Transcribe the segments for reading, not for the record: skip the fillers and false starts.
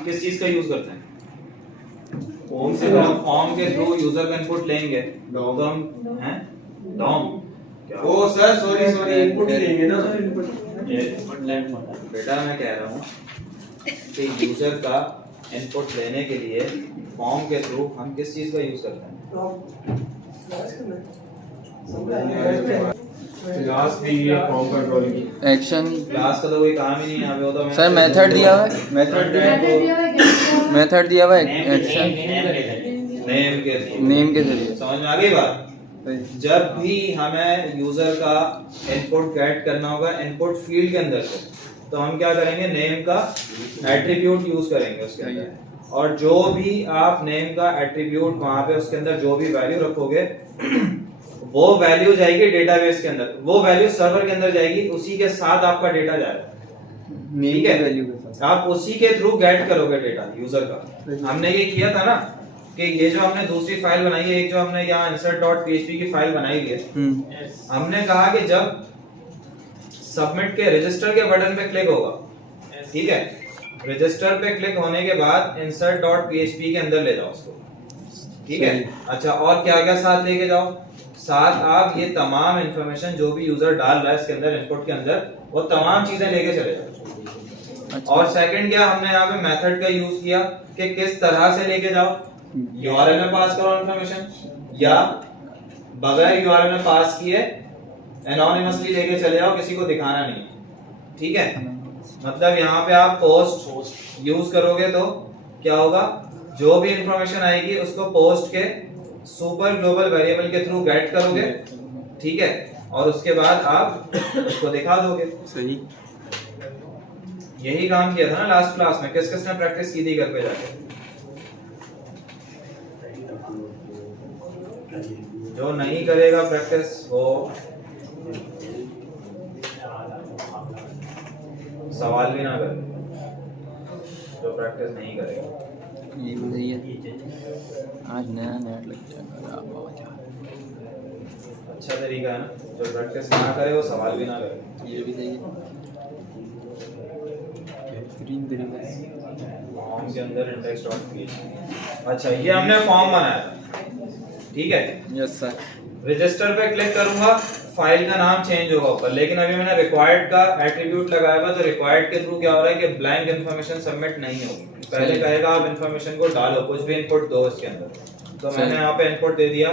हम किस चीज का यूज करते हैं? फॉर्म से हम फॉर्म के थ्रू यूजर का इनपुट लेंगे तो हम हैं डॉम ओ सर सॉरी इनपुट ही लेंगे ना बेटा मैं कह रहा हूँ कि यूजर का इनपुट लेने के लिए फॉर्म के थ्रू हम किस चीज का यूज करते हैं? क्लास भी ये फॉर्म कंट्रोल की एक्शन क्लास का तो कोई काम ही नहीं है यहाँ पे, वो तो सर मेथड दिया हुआ है मेथड मेथड दिया हुआ है एक्शन नेम के थ्रू नेम के जरिए समझ में आ गई बात? जब भी हमें यूजर का इनपुट गेट करना होगा इनपुट फील्ड के अंदर से तो हम क्या करेंगे नेम का एट्रीब्यूट यूज करेंगे उसके अंदर और जो भी आप नेम का एट्रीब्यूट वहां पे उसके अंदर जो भी वैल्यू रखोगे वो वैल्यू जाएगी डेटाबेस के अंदर, वो वैल्यू सर्वर के अंदर जाएगी, उसी के साथ आपका डेटा जाएगा। ठीक है, वैल्यू के साथ आप उसी के थ्रू गेट करोगे डेटा यूजर का। हमने ये किया था ना कि ये जो हमने दूसरी फाइल बनाई है, एक जो हमने यहाँ insert.php की फाइल बनाई है, हमने कहा कि जब सबमिट के रजिस्टर के बटन पे क्लिक होगा, ठीक है, रजिस्टर पे क्लिक होने के बाद insert.php के अंदर ले जाओ उसको, ठीक है। अच्छा, और क्या क्या साथ लेके जाओ? साथ आप ये तमाम इंफॉर्मेशन जो भी यूजर डाल रहा है इसके अंदर इनपुट के अंदर वो तमाम चीजें लेके चले जाओ। और सेकंड क्या हमने यहाँ पे मेथड का यूज किया कि किस तरह से लेके जाओ, यूआरएल में पास करो इंफॉर्मेशन या बगैर यूआरएल में पास किए एनोनिमसली लेके चले जाओ, किसी को दिखाना नहीं, ठीक है। मतलब यहाँ पे आप पोस्ट यूज करोगे तो क्या होगा, जो भी इंफॉर्मेशन आएगी उसको पोस्ट के सुपर ग्लोबल वेरिएबल के थ्रू गेट करोगे, ठीक है, और उसके बाद आप उसको दिखा दोगे। सही, यही काम किया था ना लास्ट क्लास में, किस किस ने प्रैक्टिस की थी घर पे जाके? जो नहीं करेगा प्रैक्टिस वो सवाल भी ना करे, जो प्रैक्टिस नहीं करेगा। ये भी है, आज नया नेट लग अच्छा तरीका है ना, जो प्रैक्टिस ना करे वो सवाल भी ना करे। ये भी सही है, बेहतरीन तरीका है। फॉर्म के अंदर index.php। अच्छा, ये हमने फॉर्म बनाया था, ठीक है। यस सर, रजिस्टर पे क्लिक करूंगा, फाइल का नाम चेंज होगा ऊपर, लेकिन अभी मैंने रिक्वायर्ड का एट्रीब्यूट लगाया हुआ, तो रिक्वायर्ड के थ्रू क्या हो रहा है कि ब्लैंक इंफॉर्मेशन सबमिट नहीं होगी। पहले कहेगा आप इंफॉर्मेशन को डालो, कुछ भी इनपुट दो इसके अंदर, तो मैंने यहाँ पे इनपुट दे दिया,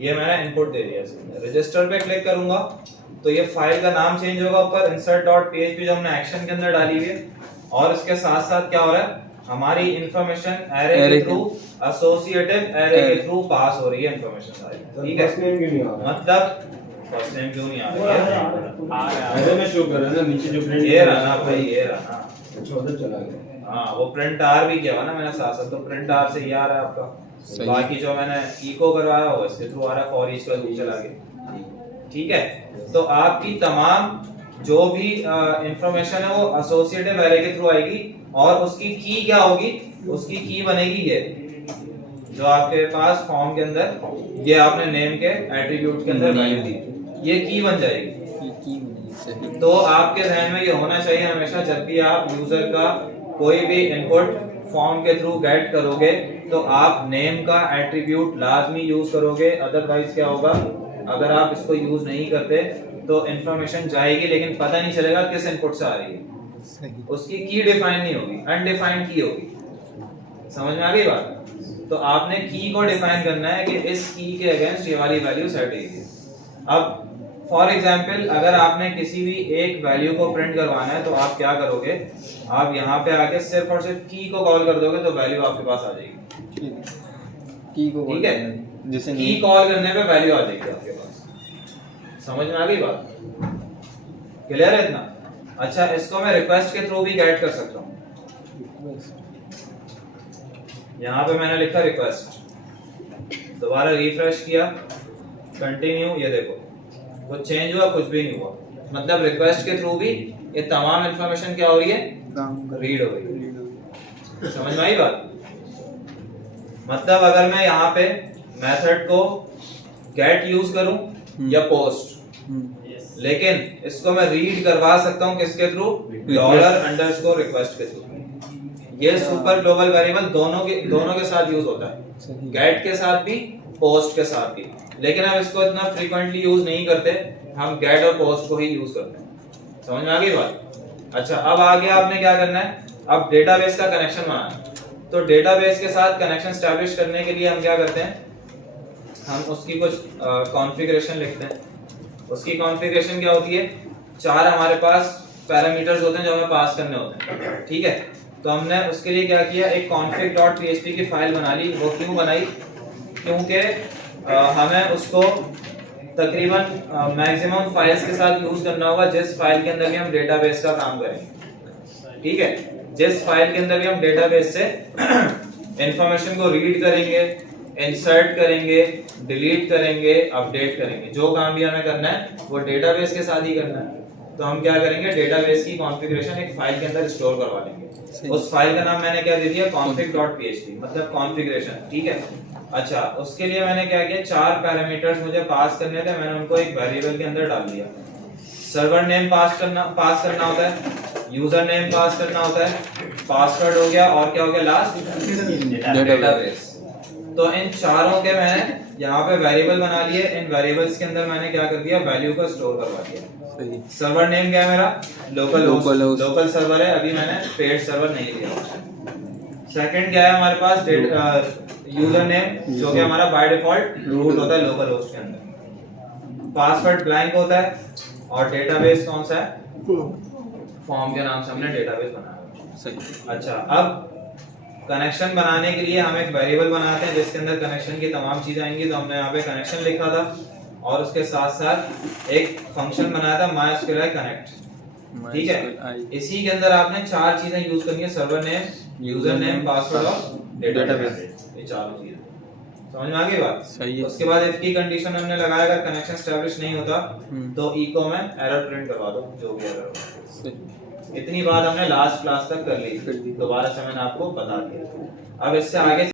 ये मैंने इनपुट दे दिया इसके अंदर। रजिस्टर पे क्लिक करूंगा तो ये फाइल का नाम चेंज होगा ऊपर, insert.php जो हमने एक्शन के अंदर डाली हुई है, और इसके साथ साथ क्या हो रहा है, हमारी इंफॉर्मेशन एरे के थ्रू एसोसिएटिव एरे के थ्रू पास हो रही है इंफॉर्मेशन सारी, ठीक है। मतलब फर्स्ट नेम क्यों नहीं आ रहा है? ऐसे में शो कर रहा है ना नीचे जो प्रिंट ये रहा ना भाई, ये रहा ना। अच्छा उधर चला गया। हाँ, वो प्रिंट आर भी किया हुआ ना मैंने साथ साथ, तो प्रिंट आर से ये आ रहा है आपका। बाकी जो मैंने इको करवाया हुआ इसके थ्रू आ रहा है, फॉर ईच का लूप चला गया, ठीक है। तो आपकी तमाम जो भी इंफॉर्मेशन है वो एसोसिएटिव एरे के थ्रू आएगी, और उसकी की क्या होगी, उसकी की बनेगी ये जो आपके पास फॉर्म के अंदर ये आपने नेम के एट्रीब्यूट के अंदर वैल्यू दी, ये की बन जाएगी। तो आपके ध्यान में ये होना चाहिए हमेशा, जब भी आप यूजर का कोई भी इनपुट फॉर्म के थ्रू गेट करोगे तो आप नेम का एट्रीब्यूट लाजमी यूज करोगे, अदरवाइज क्या होगा, अगर आप इसको यूज नहीं करते तो इंफॉर्मेशन जाएगी लेकिन पता नहीं चलेगा किस इनपुट से आ रही है, उसकी की डिफाइन नहीं होगी, अनडिफाइंड की होगी। समझ में आ गई बात? तो आपने की को डिफाइन करना है कि इस की के अगेंस्ट ये वाली वैल्यू सेट होगी। अब फॉर एग्जांपल अगर आपने किसी भी एक वैल्यू को प्रिंट करवाना है तो आप क्या करोगे, आप यहाँ पे आके सिर्फ और सिर्फ की को कॉल कर दोगे तो वैल्यू आपके पास आ जाएगी, की को, ठीक है। जैसे की कॉल करने पे वैल्यू आ जाएगी आपके पास। समझ में आ गई बात? क्लियर है इतना? अच्छा, इसको मैं रिक्वेस्ट के थ्रू भी गेट कर सकता हूँ। यहाँ पे मैंने लिखा रिक्वेस्ट, दोबारा रिफ्रेश किया, कंटिन्यू, ये देखो कुछ चेंज हुआ, कुछ भी नहीं हुआ। मतलब रिक्वेस्ट के थ्रू भी ये तमाम इंफॉर्मेशन क्या हो रही है, रीड हो रही है। समझ में आई बात? मतलब अगर मैं यहाँ पे मेथड को गेट यूज करूं या पोस्ट, लेकिन इसको मैं रीड करवा सकता हूँ किसके थ्रू, $_request के थ्रू। ये सुपर ग्लोबल वेरिएबल दोनों के साथ यूज होता है, गेट के साथ भी, पोस्ट के साथ भी, लेकिन हम इसको इतना फ्रीक्वेंटली यूज नहीं करते, हम गेट और पोस्ट को ही यूज करते हैं। समझ में आ गई बात? अच्छा, अब आगे आपने क्या करना है, अब डेटाबेस का कनेक्शन बनाना है। तो डेटाबेस के साथ कनेक्शन स्टैब्लिश करने के लिए हम क्या करते हैं, हम उसकी कुछ कॉन्फ़िगरेशन लिखते हैं। उसकी कॉन्फ़िगरेशन क्या होती है, 4 हमारे पास पैरामीटर्स होते हैं जो हमें पास करने होते हैं, ठीक है। तो हमने उसके लिए क्या किया, एक config.php की फाइल बना ली। वो क्यों बनाई, क्योंकि हमें उसको तकरीबन मैक्सिमम फाइल्स के साथ यूज करना होगा जिस फाइल के अंदर भी हम डेटाबेस का काम करेंगे, ठीक है। जिस फाइल के अंदर भी हम डेटाबेस से इंफॉर्मेशन को रीड करेंगे, इंसर्ट करेंगे, डिलीट करेंगे, अपडेट करेंगे, जो काम भी हमें करना है वो डेटाबेस के साथ ही करना है। तो हम क्या करेंगे, डेटाबेस की कॉन्फ़िगरेशन एक फाइल के अंदर स्टोर करवा लेंगे। उस फाइल का नाम मैंने क्या दे दिया, config.php, मतलब कॉन्फ़िगरेशन, ठीक है। अच्छा, उसके लिए मैंने क्या किया, 4 पैरामीटर्स मुझे पास करने थे, मैंने उनको एक वेरिएबल के अंदर डाल दिया। सर्वर नेम पास करना होता है, यूजर नेम पास करना होता है, पासवर्ड हो गया, और क्या हो गया लास्ट, डेटाबेस। तो इन चारों के मैंने यहाँ पे वेरिएबल बना लिए। इन वेरिएबल्स के अंदर मैंने क्या कर दिया, वैल्यू को स्टोर करवा दिया। सर्वर नेम क्या है मेरा, लोकल सर्वर है, अभी मैंने पेड सर्वर नहीं लिया। सेकंड क्या है हमारे पास, यूजर नेम, जो कि हमारा बाय डिफॉल्ट रूट होता है लोकल होस्ट के अंदर। पासवर्ड ब्लैंक होता है, और डेटाबेस कौन सा है, फॉर्म के नाम से हमने डेटाबेस बनाया। सही। अच्छा, अब कनेक्शन बनाने के लिए हम एक वेरिएबल बनाते हैं जिसके अंदर कनेक्शन की तमाम चीजें आएंगी। तो हमने यहाँ पे कनेक्शन लिखा था, और उसके साथ साथ एक फंक्शन बनाया था MySQL कनेक्ट, ठीक है। इसी के अंदर आपने 4 चीजें यूज करनी है, server name, user name, password और डेटाबेस, ये चारों चीजें। समझ में आ गई बात? सही है। उसके बाद इफ की कंडीशन हमने लगाया, अगर कनेक्शन एस्टैब्लिश नहीं होता तो इको में एरर प्रिंट करवा दो, जो भी एरर हो। इतनी बात हमने लास्ट क्लास तक कर ली, दोबारा से मैंने आपको बता दिया। अब इससे आगे